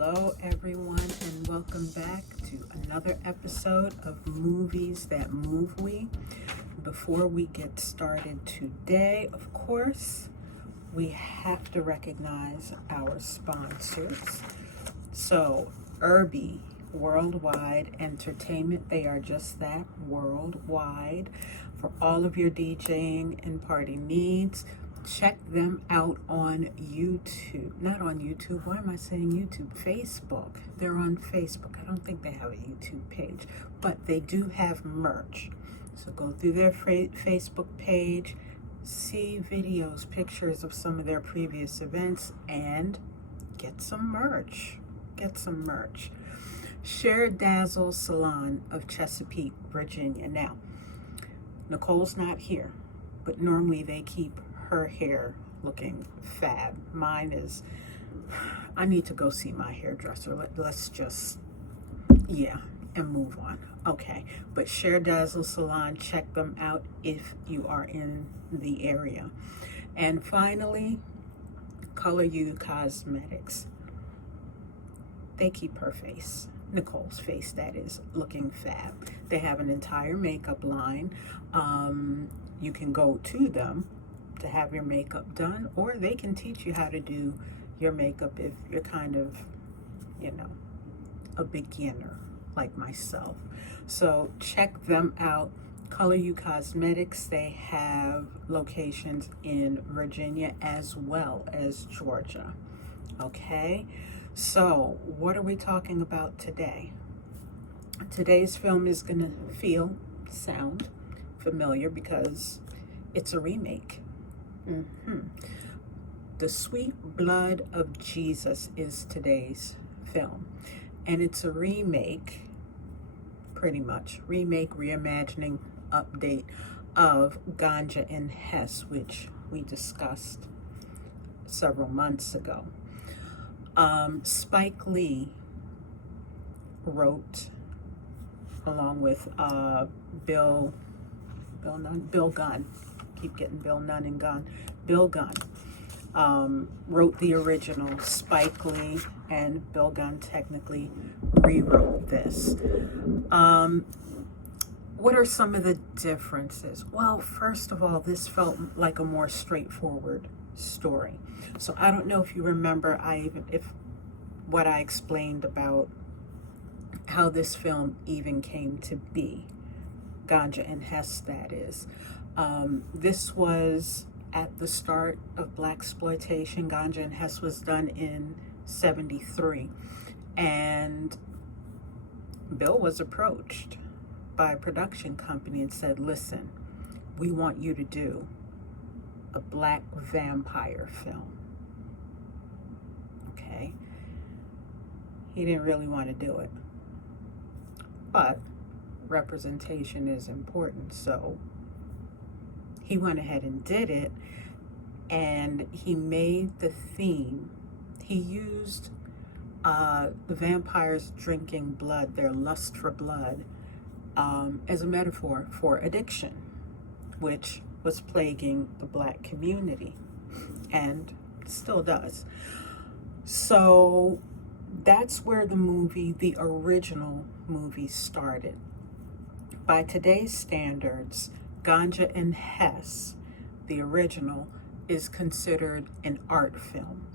Hello, everyone, and welcome back to another episode of Movies That Move We. Before we get started today, of course, we have to recognize our sponsors. So, Erbi, Worldwide Entertainment, they are just that, worldwide. For all of your DJing and party needs, check them out on YouTube. Not on YouTube. Why am I saying YouTube? Facebook. They're on Facebook. I don't think they have a YouTube page, but they do have merch. So go through their Facebook page, see videos, pictures of some of their previous events, and get some merch. Get some merch. Share Dazzle Salon of Chesapeake, Virginia. Now, Nicole's not here, but normally they keep her hair looking fab. Mine is, I need to go see my hairdresser. Let's just, and move on. Okay, but Share Dazzle Salon, check them out if you are in the area. And finally, Color You Cosmetics. They keep her face, Nicole's face that is, looking fab. They have an entire makeup line. You can go to them to have your makeup done, or they can teach you how to do your makeup if you're kind of, a beginner like myself. So check them out. Color You Cosmetics, they have locations in Virginia as well as Georgia. Okay, so what are we talking about today? Today's film is gonna sound familiar because it's a remake. The Sweet Blood of Jesus is today's film, and it's a remake, pretty much reimagining, update of Ganja Hess, which we discussed several months ago. Spike Lee wrote, along with Bill Gunn. Keep getting Bill Nunn and Gunn. Bill Gunn wrote the original. Spike Lee and Bill Gunn technically rewrote this. What are some of the differences? Well, first of all, this felt like a more straightforward story. So I don't know if you remember what I explained about how this film even came to be. Ganja Hess, that is. This was at the start of blaxploitation. Ganja Hess was done in 1973, and Bill was approached by a production company and said, listen, we want you to do a black vampire film. Okay, he didn't really want to do it, but representation is important, so he went ahead and did it, and he made the theme. He used the vampires drinking blood, their lust for blood, as a metaphor for addiction, which was plaguing the black community and still does. So that's where the original movie started. By today's standards, Ganja Hess, the original, is considered an art film.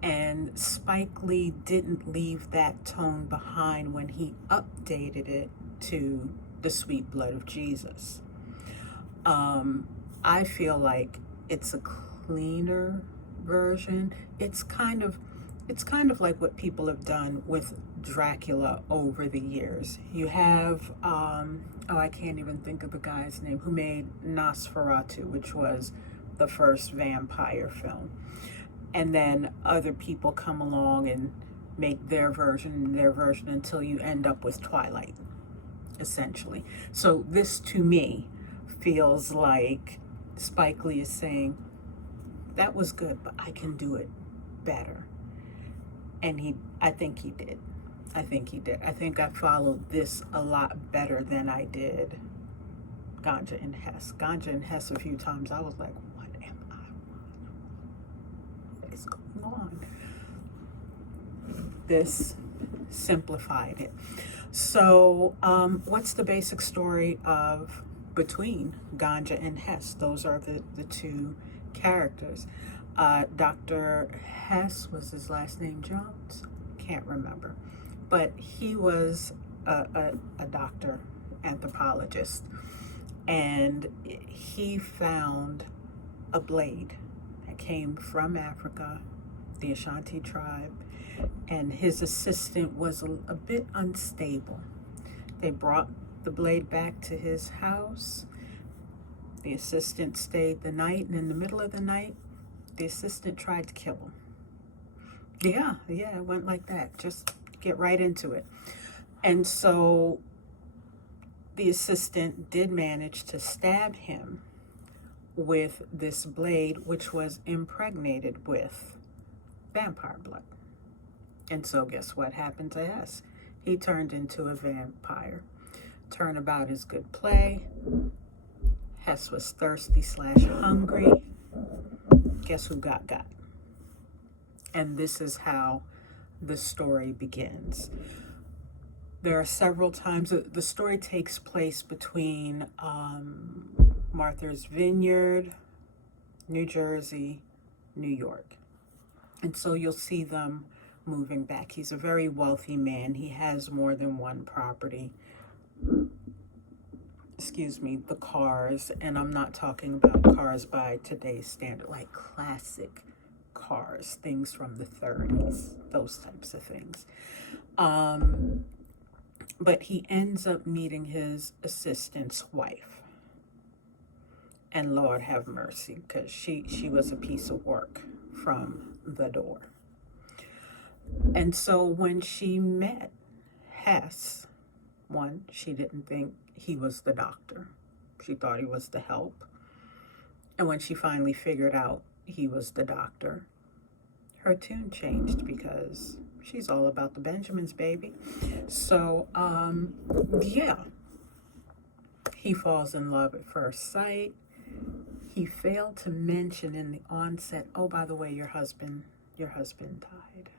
And Spike Lee didn't leave that tone behind when he updated it to The Sweet Blood of Jesus. I feel like it's a cleaner version. It's kind of like what people have done with Dracula over the years. You have, I can't even think of the guy's name, who made Nosferatu, which was the first vampire film. And then other people come along and make their version until you end up with Twilight, essentially. So this, to me, feels like Spike Lee is saying, that was good, but I can do it better. And I think he did. I think I followed this a lot better than I did Ganja Hess. Ganja Hess, a few times I was like, what am I? What is going on? this simplified it. So, what's the basic story of between Ganja and Hess? Those are the two characters. Dr. Hess, was his last name Jones? Can't remember. But he was a doctor, anthropologist, and he found a blade that came from Africa, the Ashanti tribe, and his assistant was a bit unstable. They brought the blade back to his house. The assistant stayed the night, and in the middle of the night, the assistant tried to kill him. Yeah, it went like that. Just get right into it. And so the assistant did manage to stab him with this blade, which was impregnated with vampire blood. And so guess what happened to Hess? He turned into a vampire. Turnabout is good play. Hess was thirsty / hungry. Guess who got? And this is how the story begins. There are several times the story takes place between Martha's Vineyard, New Jersey, New York. And so you'll see them moving back. He's a very wealthy man. He has more than one property. Excuse me, the cars, and I'm not talking about cars by today's standard, like classic cars, things from the 30s, those types of things. But he ends up meeting his assistant's wife. And Lord have mercy, because she was a piece of work from the door. And so when she met Hess, one, she didn't think he was the doctor. She thought he was the help. And when she finally figured out he was the doctor, her tune changed, because she's all about the Benjamins, baby. So, he falls in love at first sight. He failed to mention in the onset, oh, by the way, your husband died.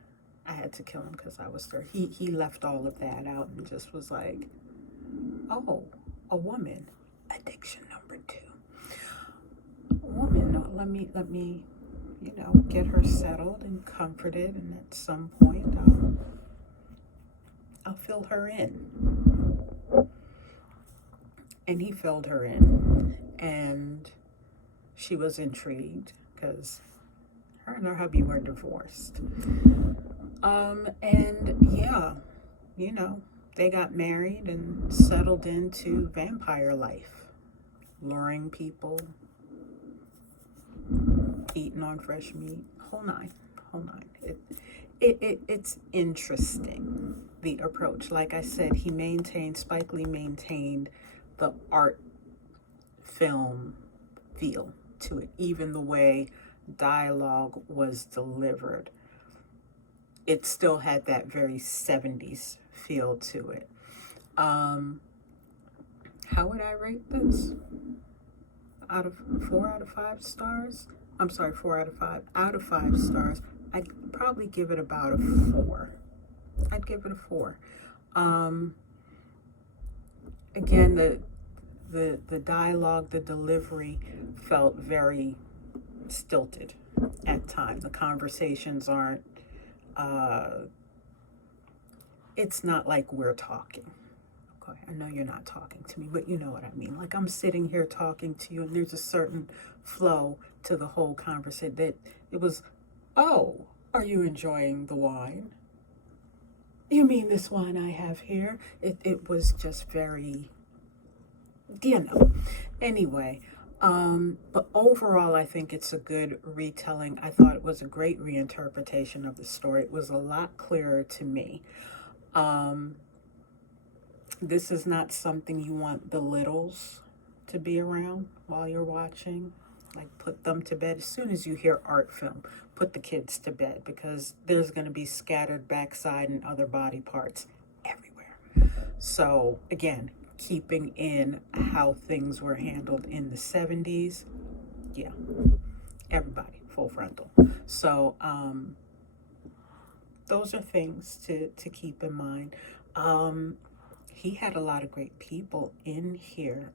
I had to kill him because I was there. He left all of that out and just was like, oh, a woman, addiction number 2. Woman, no, let me, get her settled and comforted, and at some point, I'll fill her in. And he filled her in, and she was intrigued because her and her hubby were divorced. They got married and settled into vampire life, luring people, eating on fresh meat, whole nine. It's interesting, the approach. Like I said, Spike Lee maintained the art film feel to it, even the way dialogue was delivered. It still had that very 70s feel to it. How would I rate this? 4 out of 5 stars? I'm sorry, 4 out of 5. Out of 5 stars, I'd probably give it about a 4. I'd give it a 4. Again, the dialogue, the delivery felt very stilted at times. The conversations aren't, it's not like we're talking. Okay, I know you're not talking to me, but you know what I mean. Like I'm sitting here talking to you, and there's a certain flow to the whole conversation that it was, oh, are you enjoying the wine? You mean this wine I have here? It was just very, Anyway, but overall, I think it's a good retelling. I thought it was a great reinterpretation of the story. It was a lot clearer to me. This is not something you want the littles to be around while you're watching. Like, put them to bed. As soon as you hear art film, put the kids to bed, because there's going to be scattered backside and other body parts everywhere. So, again, keeping in how things were handled in the 70s. Yeah, everybody, full frontal. So, those are things to keep in mind. He had a lot of great people in here.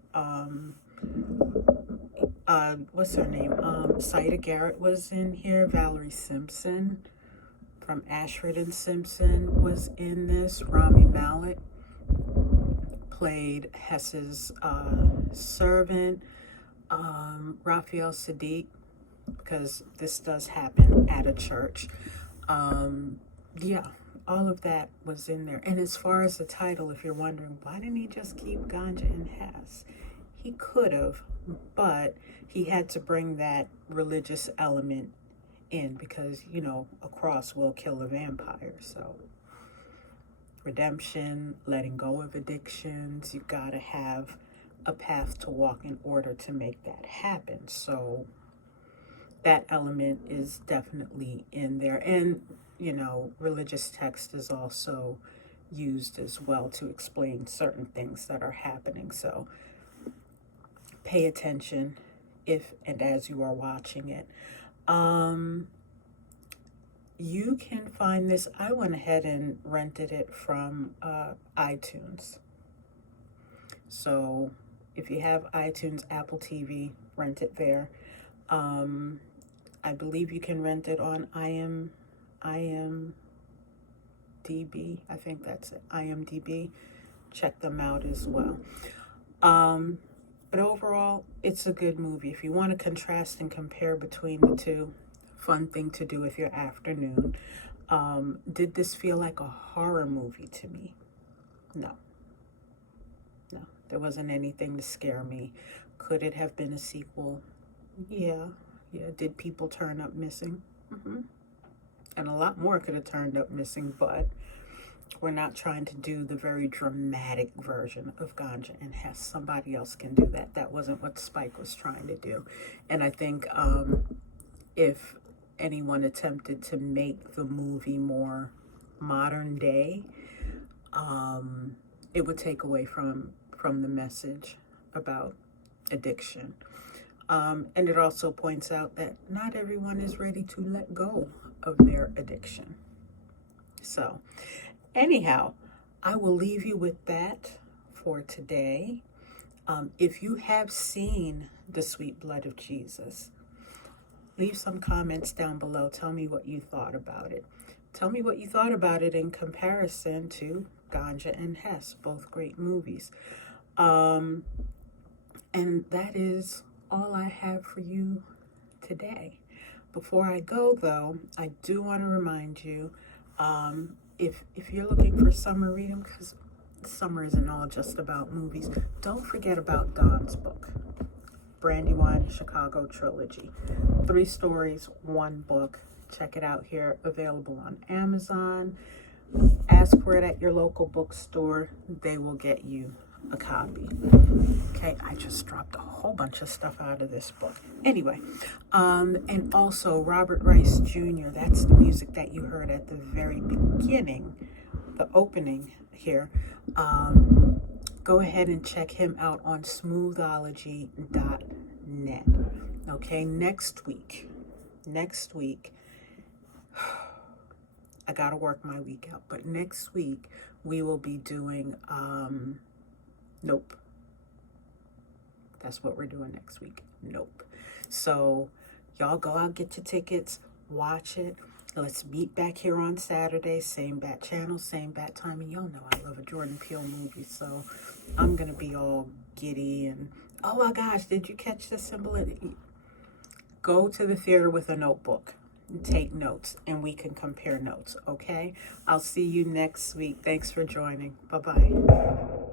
What's her name? Saida Garrett was in here. Valerie Simpson from Ashford and Simpson was in this. Rami Malek played Hess's servant. Raphael Sadiq, because this does happen at a church. Yeah, all of that was in there. And as far as the title, if you're wondering, why didn't he just keep Ganja and Hess? He could have, but he had to bring that religious element in because, you know, a cross will kill a vampire. So redemption, letting go of addictions, you gotta have a path to walk in order to make that happen. So that element is definitely in there. And, you know, religious text is also used as well to explain certain things that are happening. So pay attention if and as you are watching it. You can find this. I went ahead and rented it from iTunes. So if you have iTunes, Apple TV, rent it there. I believe you can rent it on IMDb. I think that's it. IMDb. Check them out as well. But overall, it's a good movie. If you want to contrast and compare between the two, fun thing to do with your afternoon. Did this feel like a horror movie to me? No. There wasn't anything to scare me. Could it have been a sequel? Yeah. Did people turn up missing? And a lot more could have turned up missing, but we're not trying to do the very dramatic version of Ganja and Hess. Somebody else can do that. That wasn't what Spike was trying to do. And I think if anyone attempted to make the movie more modern day, it would take away from the message about addiction. And it also points out that not everyone is ready to let go of their addiction. So, anyhow, I will leave you with that for today. If you have seen The Sweet Blood of Jesus, leave some comments down below. Tell me what you thought about it. Tell me what you thought about it in comparison to Ganja and Hess, both great movies. And that is all I have for you today. Before I go, though, I do want to remind you, if you're looking for summer reading, because summer isn't all just about movies, don't forget about Don's book, Brandywine Chicago Trilogy. 3 stories, 1 book. Check it out here, available on Amazon. Ask for it at your local bookstore. They will get you a copy. Okay, I just dropped a whole bunch of stuff out of this book. Anyway, and also Robert Rice Jr., that's the music that you heard at the very beginning, the opening here. Go ahead and check him out on smoothology.net. Okay, next week, I gotta work my week out, but next week we will be doing, Nope. That's what we're doing next week. Nope. So y'all go out, get your tickets, watch it. Let's meet back here on Saturday, same bat channel, same bat time. And y'all know I love a Jordan Peele movie, so I'm going to be all giddy and, oh my gosh, did you catch the symbol? Go to the theater with a notebook. Take notes, and we can compare notes, okay? I'll see you next week. Thanks for joining. Bye-bye.